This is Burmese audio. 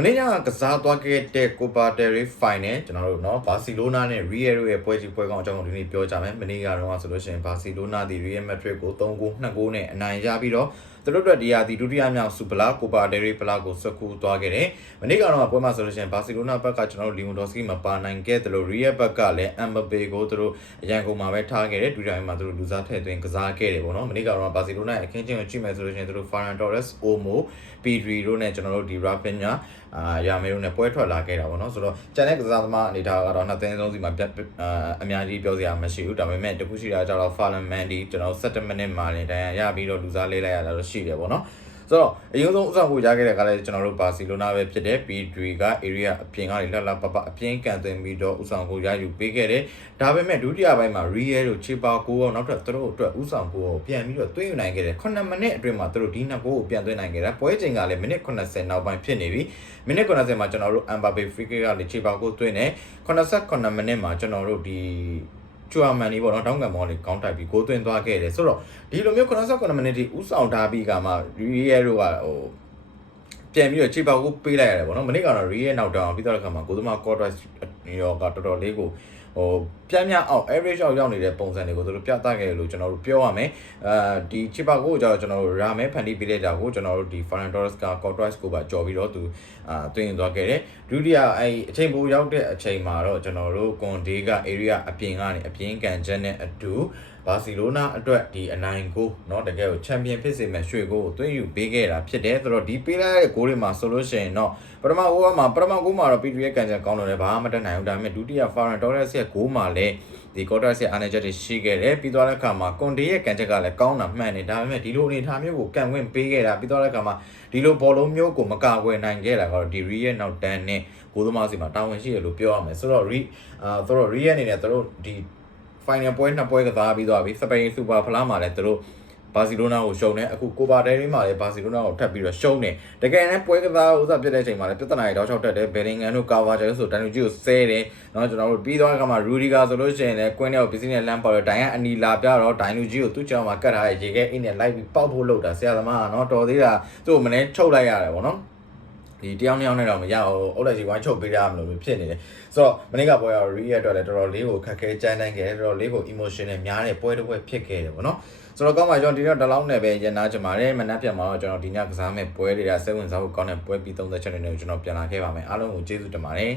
မနေ့ကစားသွားခဲ့တဲ့ Copa del Rey Final ကျွန်တော်တို့เนาะ Barcelona နဲ့ Real ရဲ့ပွဲကြီးပွဲကောင်းအကြောင်းကိုဒီနေ့ပြောကြမယ်မနေ့ကတော့ဆိုလို့ရှိရင် Barcelona ဒီ Real Madrid ကို3-2နဲ့အနိုင်ရပြီးတော့သူတို့အတွက်ဒီဟာဒီဒုတိယမြောက်ဆူပလာ Copa del Rey ပလာကိုဆွတ်ကူးသွားခဲ့တယ်မနေ့ကတော့ပွဲမှာဆိုလို့ရှိရင် Barcelona ဘက်ကကျွန်တော်တို့ Lewandowski မပါနိုင်ခဲ့တယ်လို့ Real ဘက်ကလည်း Mbappe ကိုသူတို့အရန်ကုန်မှာပဲထားခဲ့တယ်ဒုတိယမှာသူတို့လူစားထည့်သွင်းကစားခဲ့တယ်ပေါ့နော်မနေ့ကတော့ Barcelona ရဲ့အခင်းချင်းကိုကြည့်မယ်ဆိုလို့ရှိရင်သူတို့ Ferran Torres, Olmo, Pedri တို့နဲ့ကျွန်တော်တို့ဒီ Rafinhaရာမဲတို့နဲ့ပွဲထွက်လာခဲ့တာပေါ့နော်ဆိုတော့ကျန်တဲ့ကစားသမားအနေထားကတော့နှစ်သင်းလုံးစီမှာအများကြီးပြောစရာမရှိဘူးဒါပေမဲ့တခုရှိတာကြတော့ Ferland Mendy ကျွန်တော်17မိနစ်မှာနေတန်းရပြီးတော့လူစားလေးလိုက်ရတာတော့ရှိတယ်ပေါ့နော်ဆိုတော့အရင်ဆုံးဥဆောင်ကိုရခဲ့တဲ့ကလည်းကျွန်တော်တို့ဘာစီလိုနာပဲဖြစ်တဲ့ Pedri က area အပြင်ကနေလှလှပပအပြင်းကန်သွင်းပြီးတော့ဥဆောင်ကိုရယူပေးခဲ့တယ်ဒါပေမဲ့ဒုတိယပိုင်းမှာ Real တို့ချေပါကိုရောနောက်ထပ်သူတို့အတွက်ဥဆောင်ကိုပြန်ပြီးတော့သွင်းယူနိုင်ခဲ့တယ်9မိနစ်အတွင်းမှာသူတို့ဒီနှစ်ကိုပြန်သွင်းနိုင်ခဲ့တာပွဲချိန်ကလည်းမိနစ်80နောက်ပိုင်းဖြစ်နေပြီမိနစ်90မှာကျွန်တော်တို့ Mbappe free kick ကနေချေပါကိုသွင်းတယ်89မိနစ်မှာကျွန်တော်တို့ဒီချူအမန်နီပေါ့နော်တောင်းကံမောလေးကောင်းတိုက်ပြီးကိုသွင်းသွားခဲ့တယ်ဆိုတော့ဒီလိုမျိုး89မိနစ်ထိဥဆောင်ထားပြီးကမှ Real တို့ကပြန်ပြီးတော့ချေပါကိုပေးလိုက်ရတယ်ပေါ့နော်မနေ့ကတော့ Real နောက်တောင်ပြီးတော့အခါမှာကိုသမား Cortez ရောကတော်တော်လေးကိုပြင်းပြအောင် average ရောက်နေတဲ့ပုံစံတွေကိုသူတို့ပြသခဲ့လို့ကျွန်တော်တို့ပြောရမယ်ဒီချီပါကိုကျွန်တော်တို့ရာမဲဖန်တီးပေးလိုက်တာကိုကျွန်တော်တို့ဒီ Ferran Torres က Cortez ကိုပါကြော်ပြီးတော့သူတွင်းသွားခဲ့တယ်ဒုတိယအချိန်ပိုရောက်တဲ့အချိန်မှာတော့ကျွန်တော်တို့ Conte က area အပြင်ကနေအပြင်းကန်ချက်နဲ့အတူဘာစီလိုနာအတွက်ဒီအနိုင်ကိုเนาะတကယ်ကိုချန်ပီယံဖြစ်စေမဲ့ရွှေကိုသွင်းယူပေးခဲ့တာဖြစ်တယ်ဆိုတော့ဒီပေးလိုက်တဲ့ဂိုးတွေမှာဆိုလို့ရှိရင်တော့ပထမဂိုးမှာပထမဂိုးမှာတော့ Pedri ရဲ့ကန်ချက်ကောင်းလို့လည်းဘာမှမတက်နိုင်ဘူးဒါပေမဲ့ဒုတိယ Ferran Torres ရဲ့ဂိုးမှာလည်းဒီ Cortez ရဲ့အားနည်းချက်တွေရှိခဲ့တယ်ပြီးသွားတဲ့အခါမှာ Conte ရဲ့ကန်ချက်ကလည်းကောင်းတာမှန်တယ်ဒါပေမဲ့ဒီလိုအနေထားမျိုးကိုကန်ဝင်ပေးခဲ့တာပြီးသွားတဲ့အခါမှာဒီလိုဘောလုံးမျိုးကိုမကာကွယ်နိုင်ခဲ့တာကတော့ဒီ Real ရဲ့နောက်တန်းနဲ့ဂိုးသမားစီမှာတာဝန်ရှိတယ်လို့ပြောရမယ်ဆိုတော့ Real အနေနဲ့သူတို့ဒီfinal ပွဲနှစ်ပွဲကစားပြီးသွားပြီစပိန်စူပါဖလားမှာလည်းသူတို့ဘာစီလိုနာကိုရှုံးတယ်အခုကိုပါဒဲလေးမှာလည်းဘာစီလိုနာကိုထပ်ပြီးတော့ရှုံးတယ်တကယ်နဲ့ပွဲကစားဥစားပြတဲ့အချိန်မှာလည်းပြဿနာတွေတောက်ချောက်တက်တယ်ဘယ်လင်ဂန်တို့ကာဗာဂျယ်ဆိုတန်လူကြီးကိုဆဲတယ်เนาะကျွန်တော်တို့ပြီးသွားတဲ့အခါမှာရူဒီဂါဆိုလို့ရှိရင်လည်းကွင်းထဲကိုပစ္စည်းနဲ့လမ်းပေါ်တော့ဒိုင်ကအနီလာပြတော့ဒိုင်လူကြီးကိုသူ့ကြောင်မှာကတ်ထားတဲ့ရေခဲအိတ်နဲ့လိုက်ပြီးပေါက်ဖို့လုပ်တာဆရာသမားကเนาะတော်သေးတာသူ့ကိုမနေ့ချုပ်လိုက်ရတယ်ပေါ့နော်ဒီတယောက်နဲ့တော့မရအောင်အုတ်လိုက်ကြီးဝိုင်းချုပ်ပေးရမလို့ဖြစ်နေတယ်ဆိုတော့မနေ့ကပွဲရ Real အတွက်လည်းတော်တော်လေးကိုခက်ခဲကြမ်းတမ်းခဲ့တော်တော်လေးကို emotional များတဲ့ပွဲတစ်ပွဲဖြစ်ခဲ့တယ်ပေါ့နော်ဆိုတော့ကောင်းပါကျွန်တော်ဒီတော့ဒီလောက်နဲ့ပဲရန်နာချင်ပါတယ်မနက်ဖြန်မှာတော့ကျွန်တော်ဒီညကစားမဲ့ပွဲတွေကစိတ်ဝင်စားဖို့ကောင်းတဲ့ပွဲပြီး30ချက်တွေနဲ့ကျွန်တော်ပြန်လာခဲ့ပါမယ်အားလုံးကိုကျေးဇူးတင်ပါတယ်